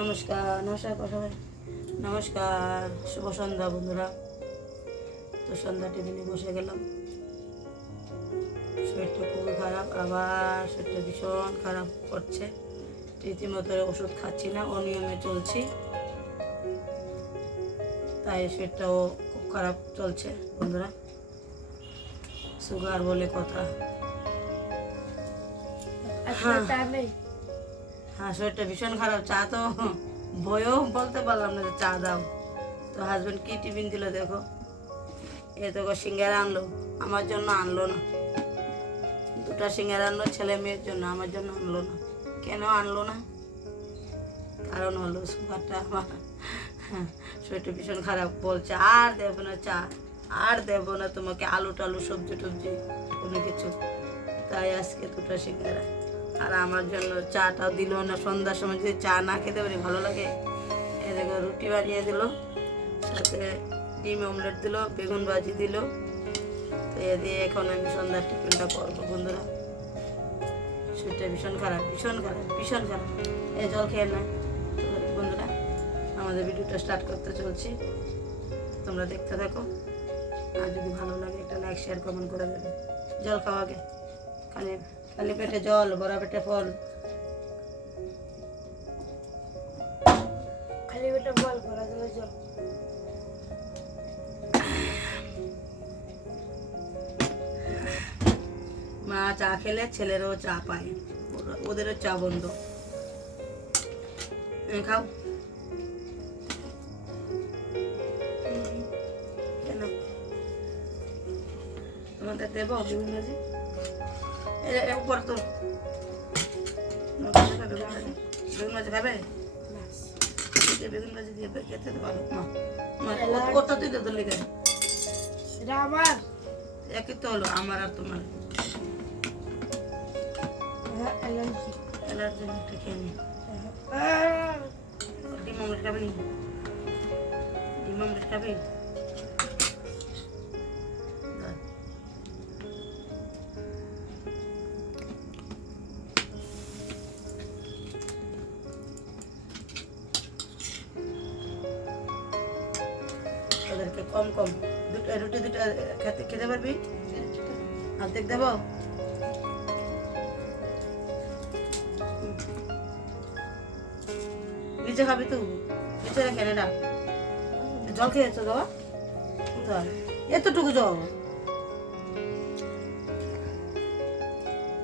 নমস্কার নমস্কার সবাই, নমস্কার, শুভ সন্ধ্যা বন্ধুরা। তো সন্ধ্যা টেবিলে বসে গেলাম। শরীরটা খুবই খারাপ, আবার শরীরটা ভীষণ খারাপ করছে। রীতিমতো ওষুধ খাচ্ছি না, অনিয়মে চলছি, তাই শরীরটাও খুব খারাপ চলছে বন্ধুরা। সুগার বলে কথা। হ্যাঁ, শরীরটা ভীষণ খারাপ। চা তো বইও বলতে পারলাম না যে চা দাও। তো হাজবেন্ড কি টিফিন দিল দেখো, এ তো সিঙ্গারা আনলো, আমার জন্য আনলো না। দুটা সিঙ্গারা আনলো ছেলে মেয়ের জন্য, আমার জন্য আনলো না। কেন আনলো না? কারণ হলো সুগারটা আমার, শরীরটা ভীষণ খারাপ। বলছে আর দেবো না চা, আর দেবো না তোমাকে আলু টালু সবজি টবজি কোনো কিছু। তাই আজকে দুটা সিঙ্গারা। আর আমার জন্য চাটাও দিল না। সন্ধ্যার সময় যদি চা না খেতে পারি ভালো লাগে। এ দেখো রুটি বানিয়ে দিল, সাথে ডিম অমলেট দিল, বেগুন ভাজি দিল। তো এ দিয়ে এখন আমি সন্ধ্যার টিফিনটা করবো বন্ধুরা। শরীরটা ভীষণ খারাপ, ভীষণ খারাপ, ভীষণ খারাপ। এই জল খেয়ে না। তো বন্ধুরা, আমাদের ভিডিওটা স্টার্ট করতে চলছি, তোমরা দেখতে থাকো। আর যদি ভালো লাগে একটা লাইক শেয়ার কমেন্ট করে দেবে। জল খাওয়া আগে, খালি খালি পেটে জল, ভরা পেটে ফল। খালি পেটে বল, ভরা জলে জল। মা চা খেলে ছেলেরও চা পায়, ওদেরও চা বন্ধ। খাও কেন? তোমাদের দেবো বেগুন ভাজি? উপর তো বেগুন ভাজি খাবে? বেগুন ভাজি দিয়ে খেতে পারো। ওটা তুই তো লিখে এটা আমার, একই তো হলো আমার আর তোমার। অ্যালার্জি একটা খেয়ে নি। ডিম অমলেট খাবে নি? ডিম অমলেট খাবে? ওদেরকে কম কম দুটো রুটি, দুটো খেতে পারবি? অর্ধেক দেবো? নিচে খাবি তুই? নিচে রেখে না। জল খেয়েছো বাবা? জল এতটুকু জল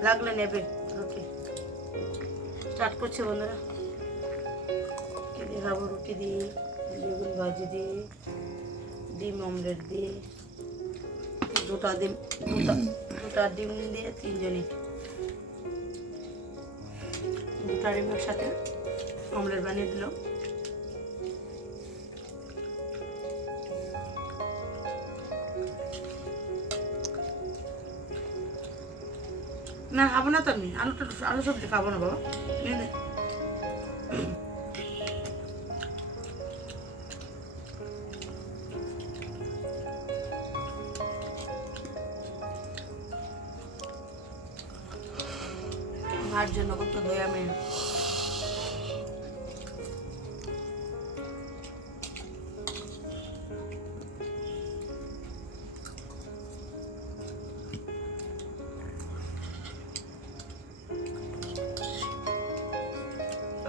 লাগলে নেবে। রুটি স্টার্ট করছে বন্ধুরা। কি দিয়ে খাবো? রুটি দিয়ে, বেগুন ভাজি দিয়ে, ডিম অমলেট দিয়ে, দুটা ডিম দিয়ে তিনজনই। দুটা ডিমের সাথে অমলেট বানিয়ে দিল। না খাবো না তো আমি, আলু সবজি খাবো না বাবা। নিয়ে নে। মার জন্য কত দয়া মেয়ে।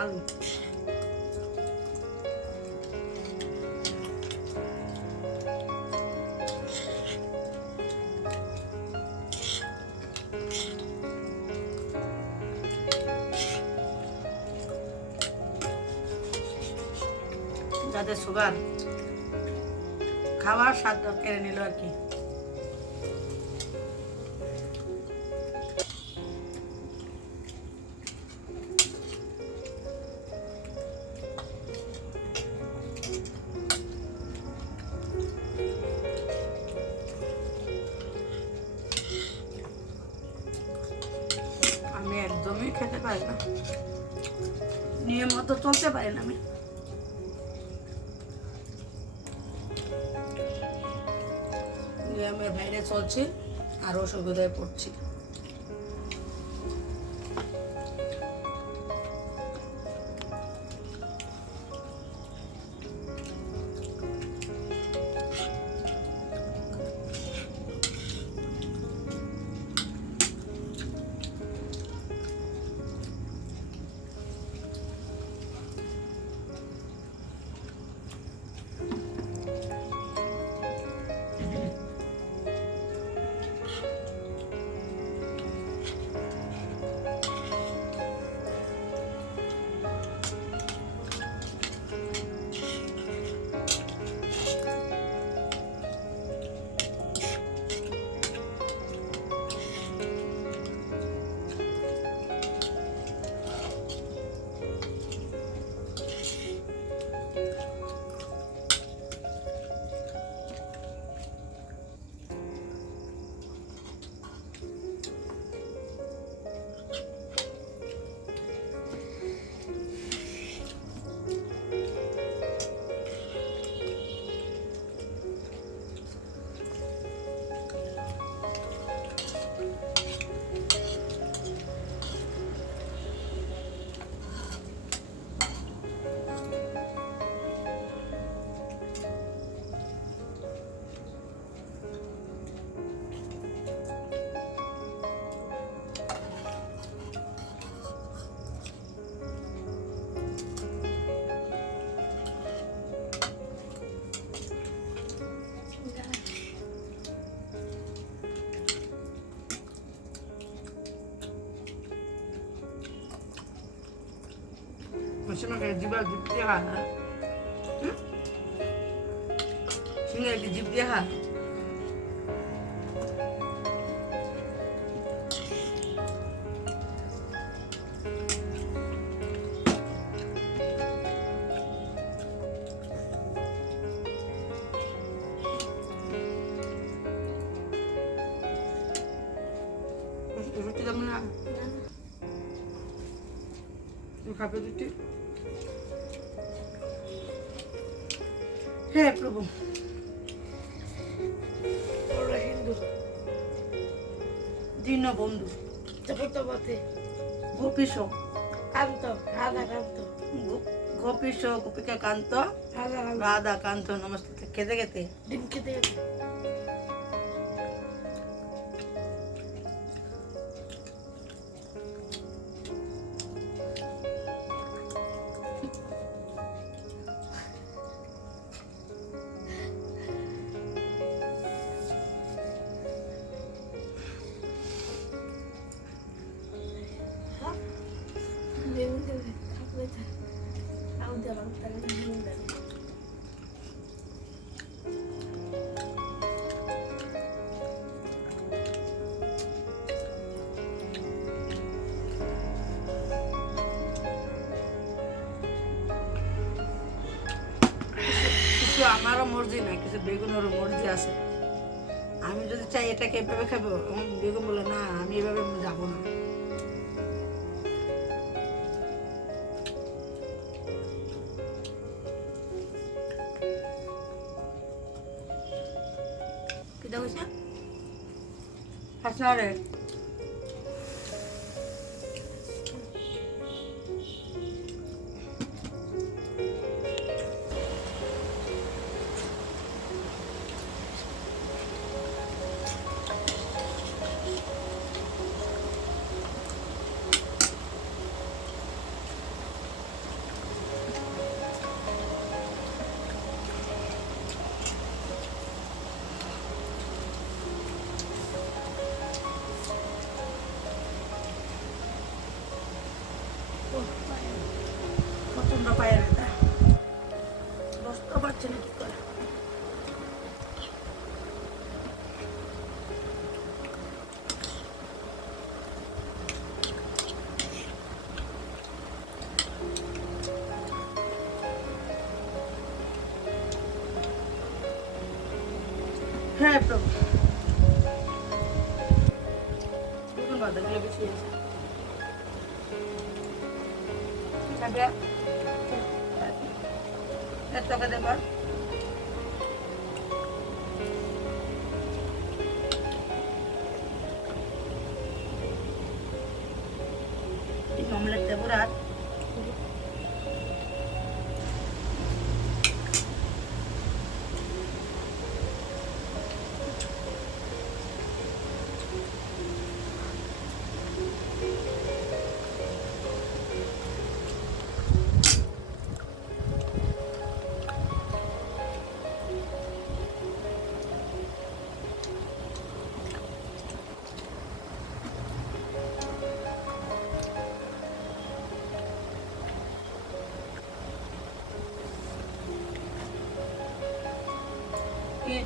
আলু যাদের সুগার, খাওয়ার স্বাদ কেড়ে নিল আর কি। আমি একদমই খেতে পারি না, নিয়ম মতো চলতে পারি না আমি। নিয়মের বাইরে চলছি আর অসুবিধায় পড়ছি। মাসিমাকে জিবা জিপ দিয়ে খা সিঙ্গার কি জিপ দিয়ে খা রুটি দাম না খাবে রুটি হে প্রভু ওরা হিন্দু দীনবন্ধু জগতপথে গোপীশ কান্ত রাধা কান্ত গোপীশ গোপিকা কান্ত রাধা কান্ত রাধা কান্ত নমস্তে খেতে খেতে ডিম খেতে খেতে ডিম খেতে খেতে আমাদের তাহলে ডিম দেবে কিছু আমারও মর্জি না কিছু বেগুনেরও মর্জি আছে আমি যদি চাই এটাকে এভাবে খাবো বেগুন বলে না আমি এভাবে যাবো না কিটা কইছে হাসনা রে প্রচন্ড পায়ের ব্যথা বসতে পারছে না কি করে হ্যাঁ প্রভু বেগুন বাঁধাগুলো বেশি আছে খাবে তোকে দেব অমলেট দেবো রাত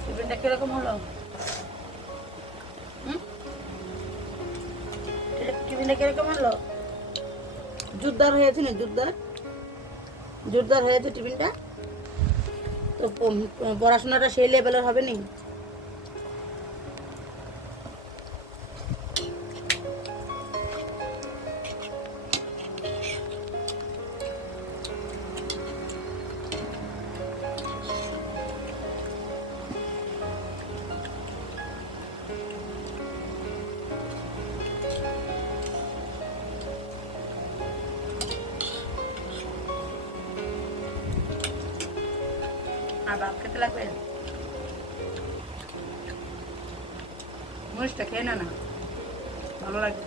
টিফিনটা কিরকম হলো টিফিনটা কিরকম হলো জোরদার হয়েছে না জোরদার হয়েছে টিফিনটা তো পড়াশোনাটা সেই লেভেলের হবে নি। আর ভাত খেতে লাগবে, মরিচটা খেয়ে না, ভালো লাগবে।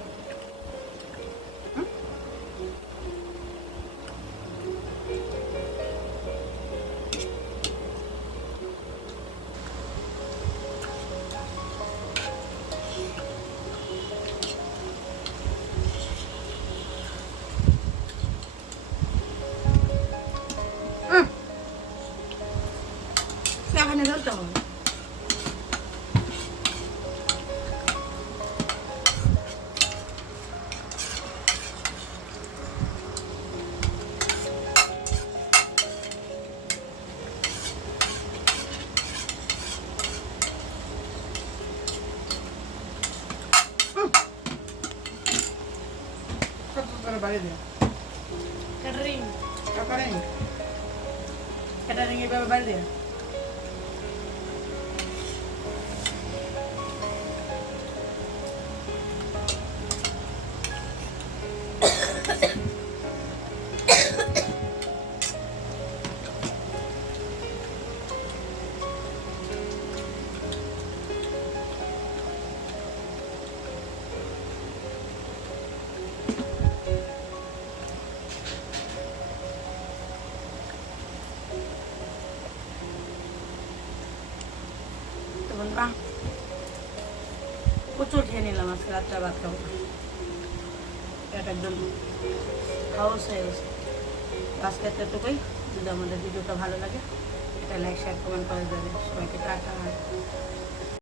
এখানে ঢালতে হবে। বাড়ি দিয়ে ক্যাটারিং ক্যাটারিং এভাবে বাড়ি দিয়ে বন্ধুরা, প্রচুর খেয়ে নিলাম আজকে রাত্রে, ভাত খাবো না, এটা একদম হাউস হয়ে গেছে। আজকে এতটুকুই। যদি আমাদের ভিডিওটা ভালো লাগে এটা লাইক শেয়ার কমেন্ট করে দেবে সবাই।